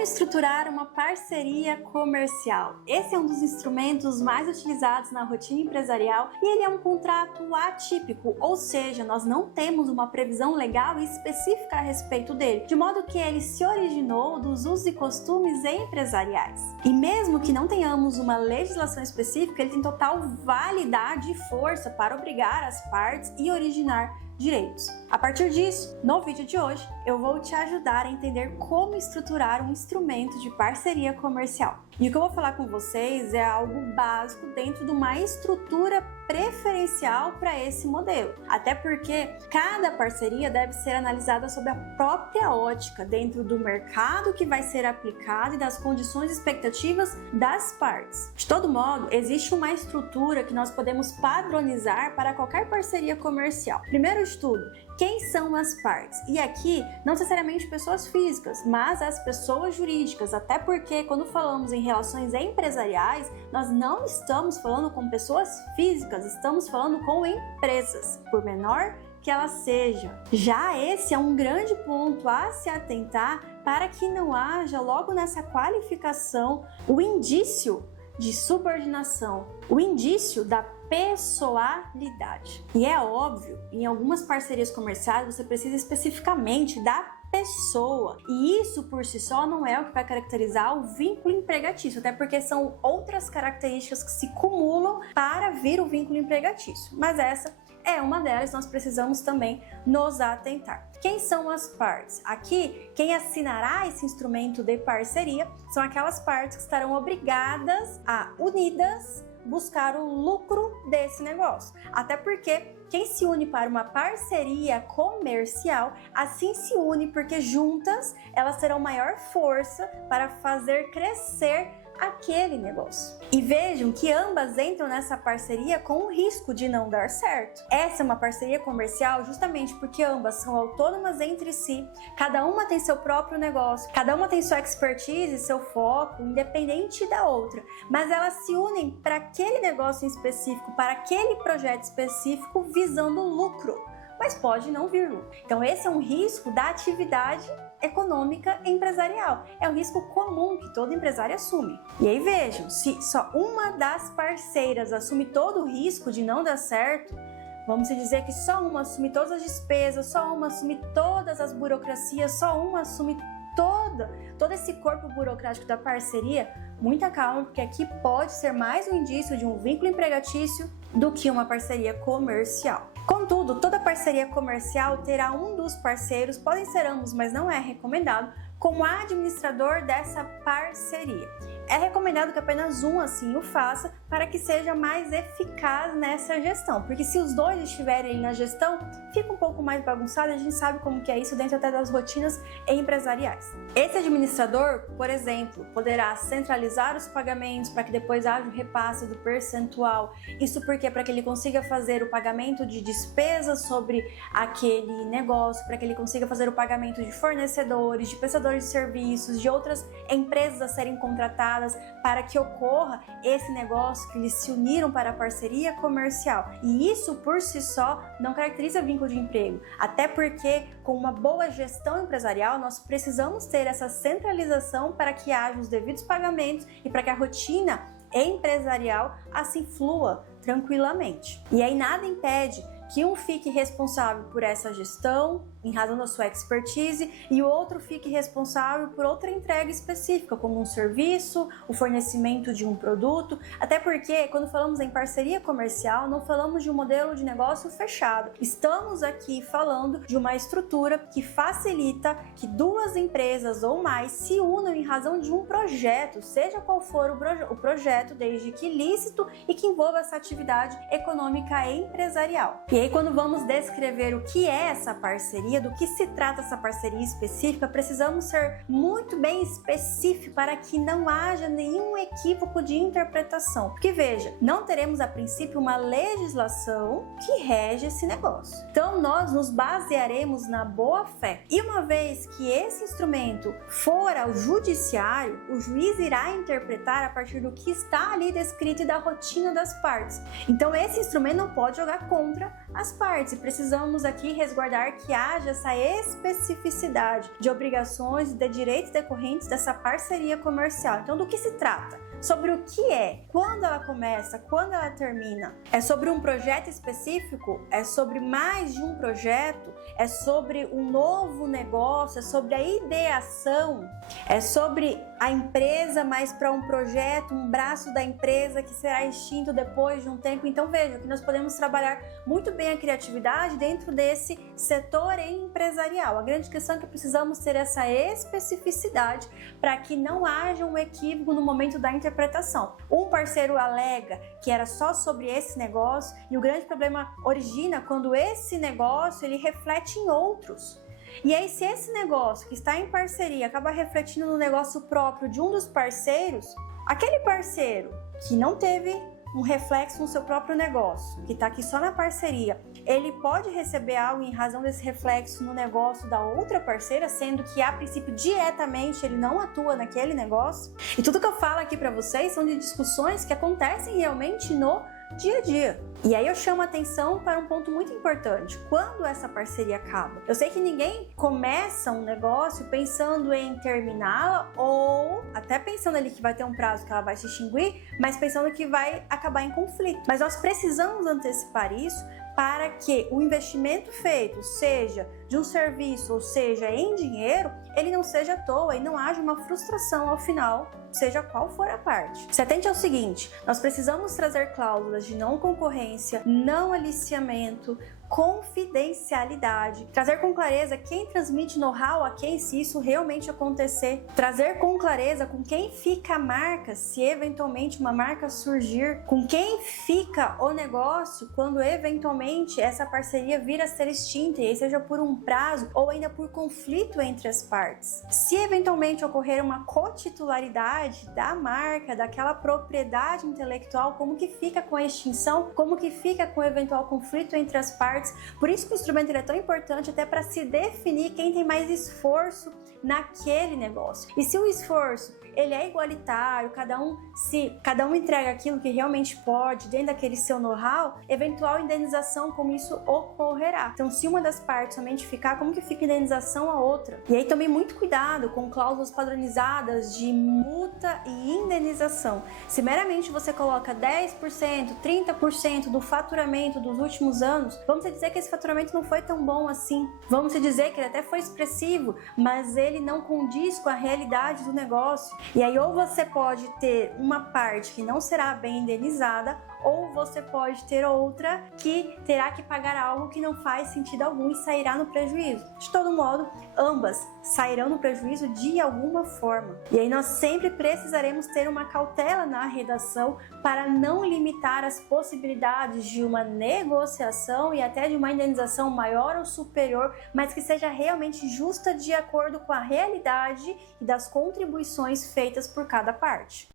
Como estruturar uma parceria comercial? Esse é um dos instrumentos mais utilizados na rotina empresarial e ele é um contrato atípico, ou seja, nós não temos uma previsão legal específica a respeito dele, de modo que ele se originou dos usos e costumes empresariais. E mesmo que não tenhamos uma legislação específica, ele tem total validade e força para obrigar as partes e originar direitos. A partir disso, no vídeo de hoje, eu vou te ajudar a entender como estruturar um instrumento de parceria comercial. E o que eu vou falar com vocês é algo básico dentro de uma estrutura preferencial para esse modelo. Até porque cada parceria deve ser analisada sob a própria ótica, dentro do mercado que vai ser aplicado e das condições e expectativas das partes. De todo modo, existe uma estrutura que nós podemos padronizar para qualquer parceria comercial. Primeiro de tudo, quem são as partes? E aqui, não necessariamente pessoas físicas, mas as pessoas jurídicas, até porque quando falamos em relações empresariais, nós não estamos falando com pessoas físicas, estamos falando com empresas, por menor que ela seja. Já esse é um grande ponto a se atentar para que não haja logo nessa qualificação o indício de subordinação, o indício da pessoalidade. E é óbvio, em algumas parcerias comerciais você precisa especificamente da pessoa. E isso por si só não é o que vai caracterizar o vínculo empregatício, até porque são outras características que se cumulam para vir o vínculo empregatício. Mas essa é uma delas, nós precisamos também nos atentar. Quem são as partes? Aqui, quem assinará esse instrumento de parceria são aquelas partes que estarão obrigadas a, unidas, buscar o lucro desse negócio. Até porque quem se une para uma parceria comercial, assim se une porque juntas elas terão maior força para fazer crescer aquele negócio. E vejam que ambas entram nessa parceria com o risco de não dar certo. Essa é uma parceria comercial justamente porque ambas são autônomas entre si, cada uma tem seu próprio negócio, cada uma tem sua expertise, seu foco, independente da outra, mas elas se unem para aquele negócio em específico, para aquele projeto específico, visando lucro, mas pode não vir lucro. Então esse é um risco da atividade econômica empresarial. É um risco comum que todo empresário assume. E aí vejam, se só uma das parceiras assume todo o risco de não dar certo, vamos dizer que só uma assume todas as despesas, só uma assume todas as burocracias, só uma assume todo esse corpo burocrático da parceria, muita calma, porque aqui pode ser mais um indício de um vínculo empregatício do que uma parceria comercial. Contudo, toda parceria comercial terá um dos parceiros, podem ser ambos, mas não é recomendado, como administrador dessa parceria. É recomendado que apenas um assim o faça para que seja mais eficaz nessa gestão, porque se os dois estiverem na gestão, fica um pouco mais bagunçado e a gente sabe como que é isso dentro até das rotinas empresariais. Esse administrador, por exemplo, poderá centralizar os pagamentos para que depois haja o repasse do percentual. Isso porque para que ele consiga fazer o pagamento de despesas sobre aquele negócio, para que ele consiga fazer o pagamento de fornecedores, de prestadores de serviços, de outras empresas a serem contratadas, para que ocorra esse negócio que eles se uniram para a parceria comercial. E isso por si só não caracteriza vínculo de emprego, até porque com uma boa gestão empresarial nós precisamos ter essa centralização para que haja os devidos pagamentos e para que a rotina empresarial assim flua tranquilamente. E aí nada impede que um fique responsável por essa gestão, em razão da sua expertise, e o outro fique responsável por outra entrega específica, como um serviço, o fornecimento de um produto, até porque quando falamos em parceria comercial, não falamos de um modelo de negócio fechado. Estamos aqui falando de uma estrutura que facilita que duas empresas ou mais se unam em razão de um projeto, seja qual for o projeto, desde que lícito e que envolva essa atividade econômica empresarial. E aí, quando vamos descrever o que é essa parceria, do que se trata essa parceria específica, precisamos ser muito bem específicos para que não haja nenhum equívoco de interpretação. Porque veja, não teremos a princípio uma legislação que rege esse negócio. Então nós nos basearemos na boa-fé. E uma vez que esse instrumento for ao judiciário, o juiz irá interpretar a partir do que está ali descrito e da rotina das partes. Então esse instrumento não pode jogar contra as partes, e precisamos aqui resguardar que haja essa especificidade de obrigações e de direitos decorrentes dessa parceria comercial. Então, do que se trata? Sobre o que é, quando ela começa, quando ela termina. É sobre um projeto específico? É sobre mais de um projeto? É sobre um novo negócio? É sobre a ideação? É sobre a empresa, mas para um projeto, um braço da empresa que será extinto depois de um tempo? Então veja que nós podemos trabalhar muito bem a criatividade dentro desse setor empresarial. A grande questão é que precisamos ter essa especificidade para que não haja um equívoco no momento da interpretação. Um parceiro alega que era só sobre esse negócio e o grande problema origina quando esse negócio ele reflete em outros. E aí, se esse negócio que está em parceria acaba refletindo no negócio próprio de um dos parceiros, aquele parceiro que não teve um reflexo no seu próprio negócio, que está aqui só na parceria, ele pode receber algo em razão desse reflexo no negócio da outra parceira, sendo que a princípio diretamente ele não atua naquele negócio. E tudo que eu falo aqui para vocês são de discussões que acontecem realmente no dia a dia. E aí eu chamo a atenção para um ponto muito importante. Quando essa parceria acaba? Eu sei que ninguém começa um negócio pensando em terminá-la ou até pensando ali que vai ter um prazo que ela vai se extinguir, mas pensando que vai acabar em conflito. Mas nós precisamos antecipar isso para que o investimento feito, seja de um serviço ou seja em dinheiro, ele não seja à toa e não haja uma frustração ao final, seja qual for a parte. Se atente ao seguinte, nós precisamos trazer cláusulas de não concorrência, não aliciamento, confidencialidade, trazer com clareza quem transmite know-how a quem se isso realmente acontecer, trazer com clareza com quem fica a marca se eventualmente uma marca surgir, com quem fica o negócio quando eventualmente essa parceria vir a ser extinta, e aí seja por um prazo ou ainda por conflito entre as partes. Se eventualmente ocorrer uma cotitularidade da marca, daquela propriedade intelectual, como que fica com a extinção, como que fica com o eventual conflito entre as partes. Por isso que o instrumento é tão importante até para se definir quem tem mais esforço naquele negócio. E se o esforço ele é igualitário, cada um entrega aquilo que realmente pode dentro daquele seu know-how, eventual indenização como isso ocorrerá. Então, se uma das partes somente ficar, como que fica a indenização a outra? E aí também muito cuidado com cláusulas padronizadas de multa e indenização. Se meramente você coloca 10%, 30% do faturamento dos últimos anos, vamos dizer que esse faturamento não foi tão bom assim. Vamos dizer que ele até foi expressivo, mas ele não condiz com a realidade do negócio. E aí ou você pode ter uma parte que não será bem indenizada, ou você pode ter outra que terá que pagar algo que não faz sentido algum e sairá no prejuízo. De todo modo, ambas sairão no prejuízo de alguma forma. E aí nós sempre precisaremos ter uma cautela na redação para não limitar as possibilidades de uma negociação e até de uma indenização maior ou superior, mas que seja realmente justa de acordo com a realidade e das contribuições feitas por cada parte.